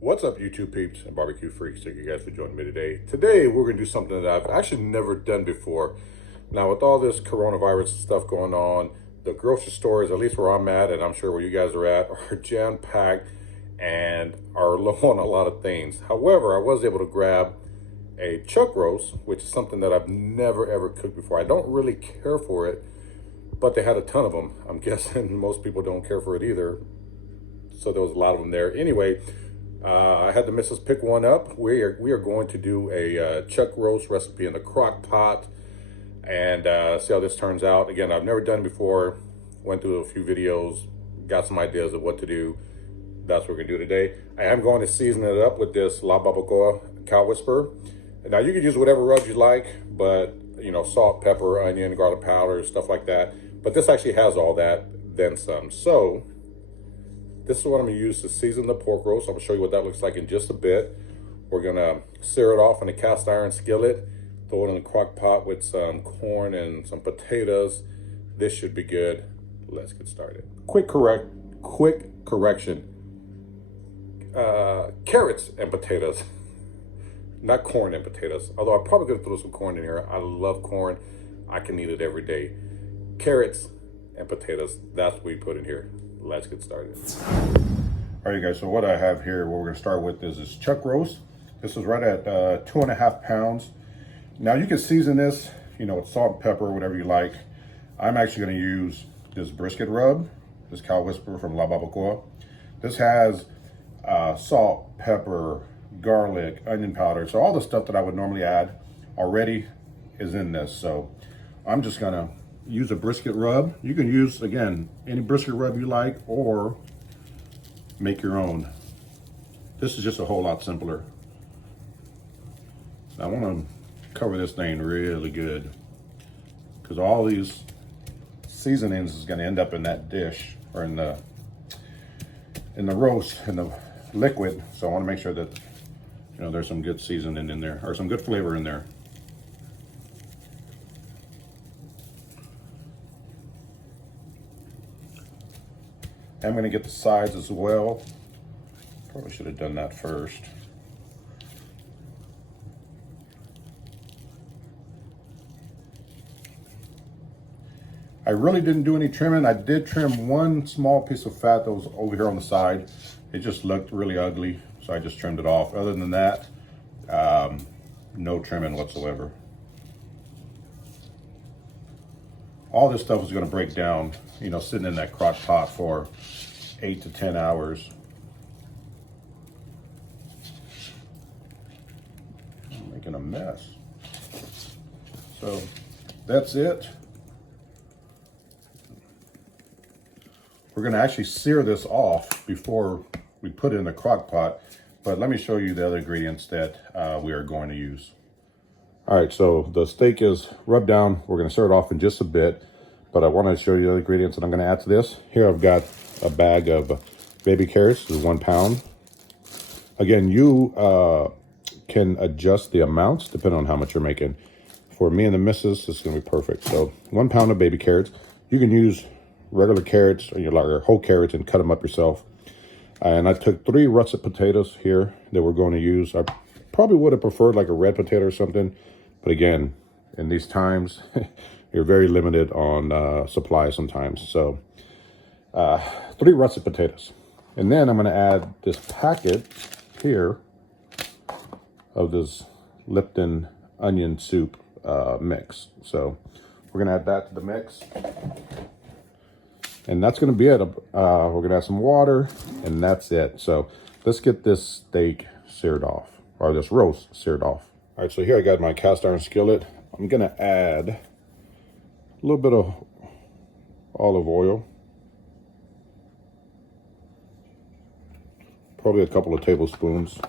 What's up, YouTube peeps and barbecue freaks? Thank you guys for joining me today. Today, we're going to do something that I've actually never done before. Now, with all this coronavirus stuff going on, the grocery stores, at least where I'm at, and I'm sure where you guys are at, are jam-packed and are low on a lot of things. However, I was able to grab a chuck roast, which is something that I've never ever cooked before. I don't really care for it, but they had a ton of them. I'm guessing most people don't care for it either. So there was a lot of them there. Anyway, I had the missus pick one up. We are going to do a chuck roast recipe in the crock pot and see how this turns out. Again, I've never done it before. Went through a few videos, got some ideas of what to do. That's what we're gonna do today. I am going to season it up with this La Barbacoa Cow Whisperer. Now you can use whatever rubs you like, but you know, salt, pepper, onion, garlic powder, stuff like that. But this actually has all that, then some. So this is what I'm gonna use to season the pork roast. I'm gonna show you what that looks like in just a bit. We're gonna sear it off in a cast iron skillet, throw it in the crock pot with some corn and some potatoes. This should be good. Let's get started. Quick correction. Carrots and potatoes, not corn and potatoes. Although I'm probably gonna throw some corn in here. I love corn. I can eat it every day. Carrots and potatoes, that's what we put in here. Let's get started. All right, guys, so what I have here, what we're gonna start with is this chuck roast. This is right at 2.5 pounds. Now you can season this, you know, with salt and pepper, whatever you like. I'm actually gonna use this brisket rub, this Cow Whisperer from La Barbacoa. This has salt, pepper, garlic, onion powder. So all the stuff that I would normally add already is in this. So I'm just gonna use a brisket rub. You can use, again, any brisket rub you like or make your own. This is just a whole lot simpler. I want to cover this thing really good because all these seasonings is going to end up in that dish or in the roast, in the liquid. So I want to make sure that, you know, there's some good seasoning in there or some good flavor in there. I'm going to get the sides as well. Probably should have done that first. I really didn't do any trimming. I did trim one small piece of fat that was over here on the side. It just looked really ugly, so I just trimmed it off. Other than that, no trimming whatsoever. All this stuff is going to break down, you know, sitting in that crock pot for 8 to 10 hours. I'm making a mess. So that's it. We're going to actually sear this off before we put it in the crock pot, but let me show you the other ingredients that we are going to use. All right, so the steak is rubbed down. We're going to sear it off in just a bit, but I want to show you the other ingredients that I'm going to add to this. Here I've got a bag of baby carrots, this is 1 pound. Again, you can adjust the amounts depending on how much you're making. For me and the missus, this is going to be perfect. So 1 pound of baby carrots. You can use regular carrots or your whole carrots and cut them up yourself. And I took 3 russet potatoes here that we're going to use. I probably would have preferred like a red potato or something. But again, in these times, you're very limited on supply sometimes. So 3 russet potatoes. And then I'm going to add this packet here of this Lipton onion soup mix. So we're going to add that to the mix. And that's going to be it. We're going to add some water, and that's it. So let's get this steak seared off, or this roast seared off. All right, so here I got my cast iron skillet. I'm going to add a little bit of olive oil. Probably a couple of tablespoons.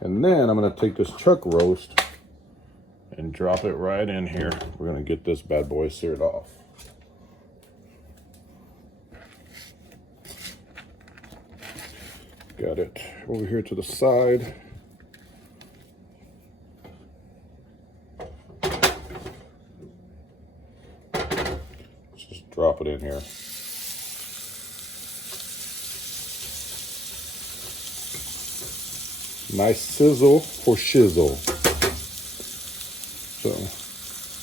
And then I'm going to take this chuck roast and drop it right in here. We're going to get this bad boy seared off. Got it over here to the side. Let's just drop it in here. Nice sizzle for shizzle. So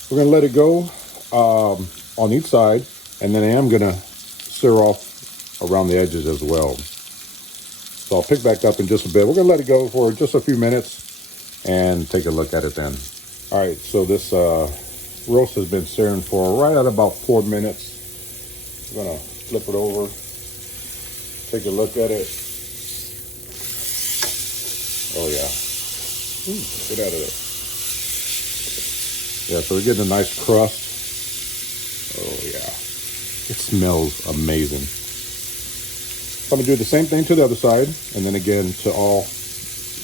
we're gonna let it go on each side, and then I am gonna sear off around the edges as well. So I'll pick back up in just a bit. We're gonna let it go for just a few minutes and take a look at it then. All right, so this roast has been searing for right at about 4 minutes. I'm gonna flip it over, take a look at it. Oh yeah, get out of there. Yeah, so we're getting a nice crust. Oh yeah, it smells amazing. So I'm gonna do the same thing to the other side, and then again to all,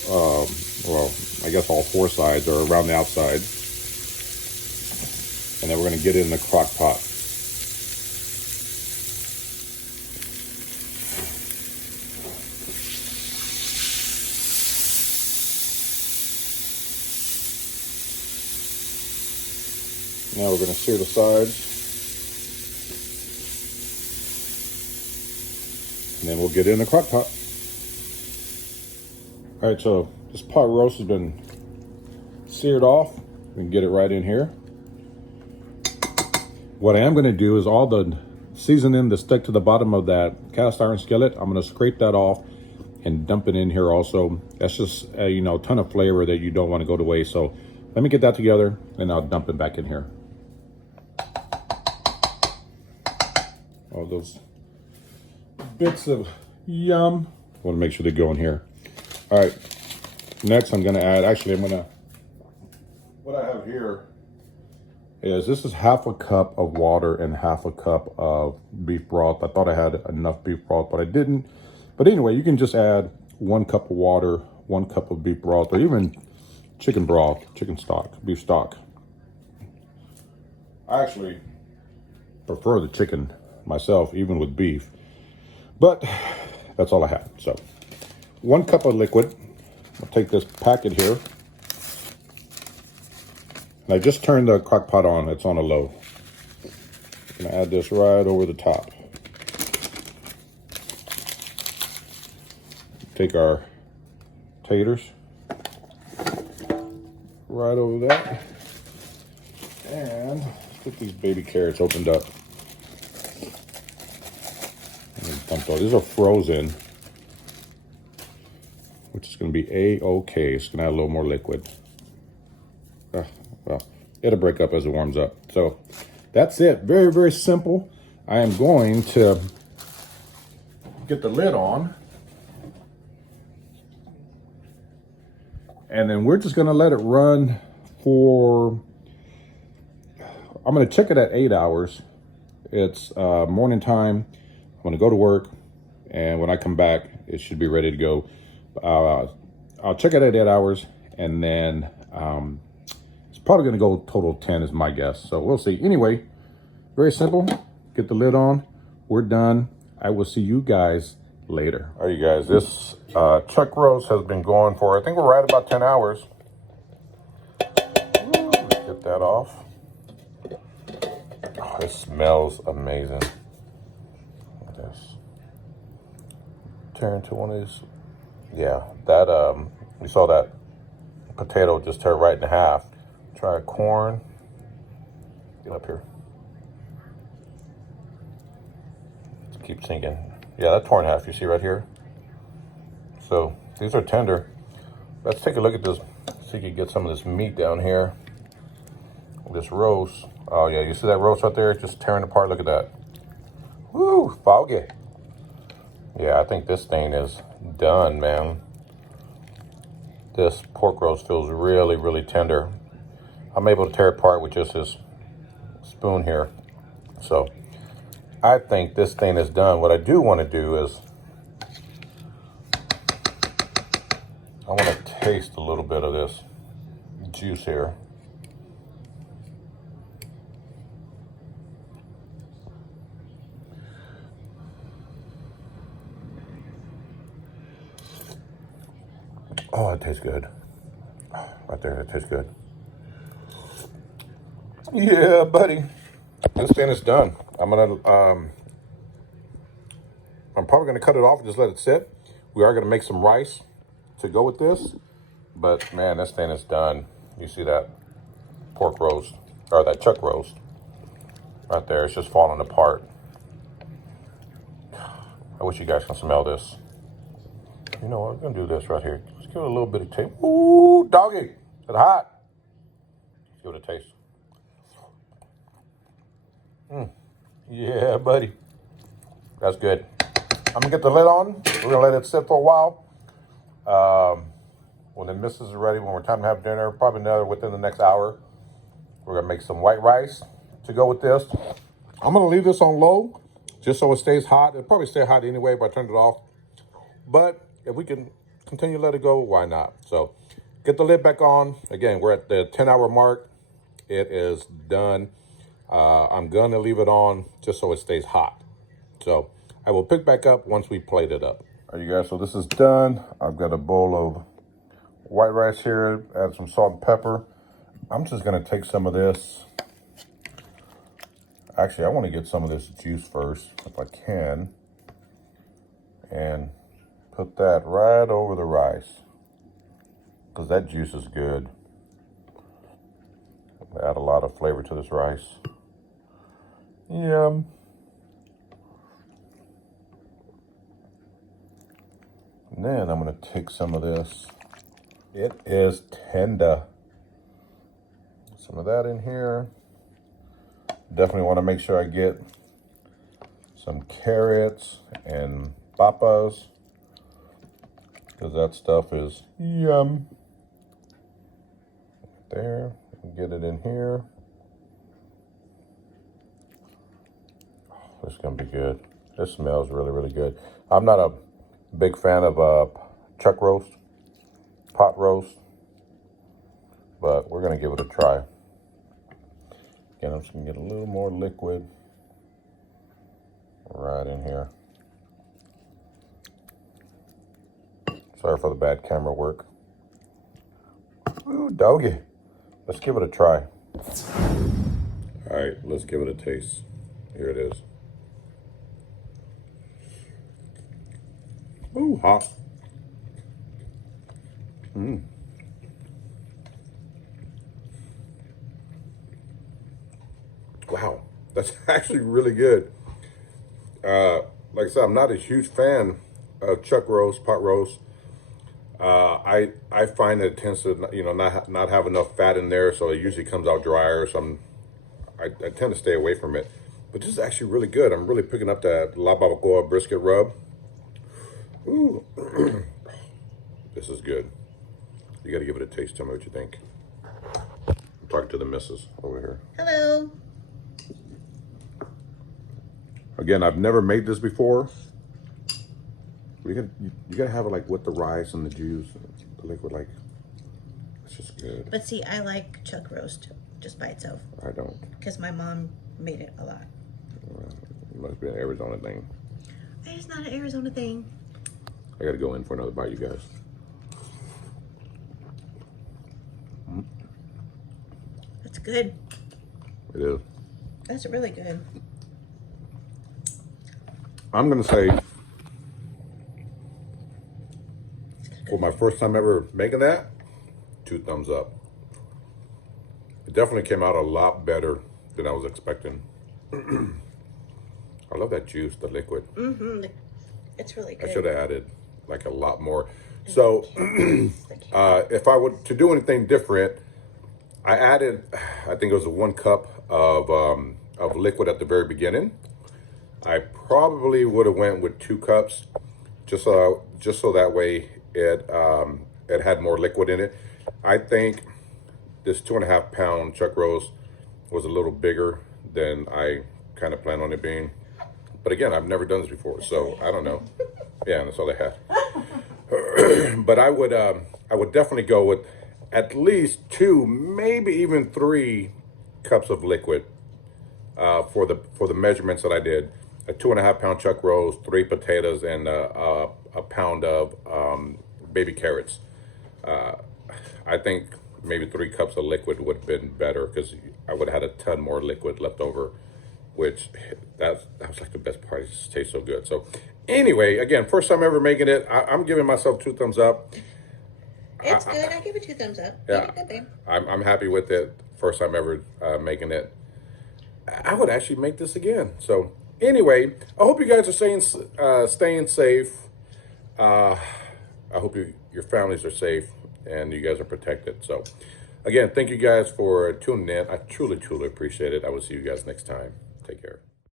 well, I guess all 4 sides or around the outside. And then we're gonna get it in the crock pot. Now we're gonna sear the sides. And then we'll get it in the crock pot. All right, so this pot roast has been seared off. We can get it right in here. What I am gonna do is all the seasoning that stuck to the bottom of that cast iron skillet, I'm gonna scrape that off and dump it in here also. That's just a, you know, ton of flavor that you don't wanna go to waste. So let me get that together and I'll dump it back in here. All those bits of yum. I want to make sure they go in here. All right. Next, I'm going to add. Actually, what I have here is this is half a cup of water and half a cup of beef broth. I thought I had enough beef broth, but I didn't. But anyway, you can just add 1 cup of water, 1 cup of beef broth, or even chicken broth, chicken stock, beef stock. I actually prefer the chicken myself, even with beef. But that's all I have. So 1 cup of liquid. I'll take this packet here. And I just turned the crock pot on. It's on a low. I'm gonna add this right over the top. Take our taters right over that. And get these baby carrots opened up. These are frozen, which is going to be A-OK. It's going to add a little more liquid. Well, it'll break up as it warms up. So that's it. Very, very simple. I am going to get the lid on. And then we're just going to let it run for, I'm going to check it at 8 hours. It's morning time. I'm going to go to work, and when I come back, it should be ready to go. I'll check it at 8 hours, and then it's probably going to go total 10 is my guess. So we'll see. Anyway, very simple. Get the lid on. We're done. I will see you guys later. All right, you guys. This chuck roast has been going for, I think we're right about 10 hours. Ooh, get that off. Oh, it smells amazing. Tear into one of these. Yeah, that we saw that potato just tear right in half. Try corn. Get up here. Let's keep sinking. Yeah, that tore in half. You see right here. So these are tender. Let's take a look at this. See if you can get some of this meat down here. This roast. Oh yeah, you see that roast right there? Just tearing apart. Look at that. Woo, foggy. Yeah, I think this thing is done, man. This pork roast feels really, really tender. I'm able to tear it apart with just this spoon here. So I think this thing is done. What I do want to do is I want to taste a little bit of this juice here. Oh, it tastes good. Right there, it tastes good. Yeah, buddy. This thing is done. I'm probably gonna cut it off and just let it sit. We are gonna make some rice to go with this. But man, this thing is done. You see that pork roast, or that chuck roast right there. It's just falling apart. I wish you guys can smell this. You know what, we're gonna do this right here. Let's give it a little bit of taste. Ooh, doggy, it's hot. Let's give it a taste. Yeah, buddy. That's good. I'm gonna get the lid on. We're gonna let it sit for a while. When the missus is ready, when we're time to have dinner, probably another within the next hour, we're gonna make some white rice to go with this. I'm gonna leave this on low just so it stays hot. It'll probably stay hot anyway if I turn it off. But if we can continue to let it go, why not? So get the lid back on. Again, we're at the 10-hour mark. It is done. I'm gonna leave it on just so it stays hot. So I will pick back up once we plate it up. All right, you guys, so this is done. I've got a bowl of white rice here, add some salt and pepper. I'm just gonna take some of this. Actually, I wanna get some of this juice first, if I can. And put that right over the rice, because that juice is good. Add a lot of flavor to this rice. Yum. And then I'm gonna take some of this. It is tender. Some of that in here. Definitely want to make sure I get some carrots and papas, because that stuff is yum. There, get it in here. Oh, this is gonna be good. This smells really, really good. I'm not a big fan of chuck roast, pot roast, but we're gonna give it a try. Again, I'm just gonna get a little more liquid right in here. Sorry for the bad camera work. Ooh, doggy. Let's give it a try. All right, let's give it a taste. Here it is. Ooh, hot. Wow, that's actually really good. Like I said, I'm not a huge fan of chuck roast, pot roast. I find that it tends to not have enough fat in there, so it usually comes out drier. So I tend to stay away from it. But this is actually really good. I'm really picking up that La Barbacoa brisket rub. Ooh, this is good. You got to give it a taste. Tell me what you think. I'm talking to the missus over here. Hello. Again, I've never made this before. You gotta have it like with the rice and the juice, the liquid. Like, it's just good. But see, I like chuck roast just by itself. I don't. Because my mom made it a lot. It must be an Arizona thing. It's not an Arizona thing. I gotta go in for another bite, you guys. That's good. It is. That's really good. I'm gonna say, for my first time ever making that, 2 thumbs up. It definitely came out a lot better than I was expecting. I love that juice, the liquid. It's really good. I should have added like a lot more. So if I were to do anything different, I added, I think it was 1 cup of liquid at the very beginning. I probably would have went with 2 cups, just so that way it had more liquid in it. I think this 2.5 pound chuck roast was a little bigger than I kind of planned on it being. But again, I've never done this before, so I don't know. Yeah, that's all they had. But I would definitely go with at least 2, maybe even 3 cups of liquid for the measurements that I did. A 2.5 pound chuck roast, 3 potatoes, and a pound of baby carrots. I think maybe 3 cups of liquid would have been better, because I would have had a ton more liquid left over, which that was like the best part. It just tastes so good. So anyway, again, first time ever making it. I'm giving myself 2 thumbs up. It's good. I give it 2 thumbs up. Yeah. Make it good, babe. I'm happy with it. First time ever making it. I would actually make this again. So anyway, I hope you guys are staying safe. I hope your families are safe and you guys are protected. So again, thank you guys for tuning in. I truly, truly appreciate it. I will see you guys next time. Take care.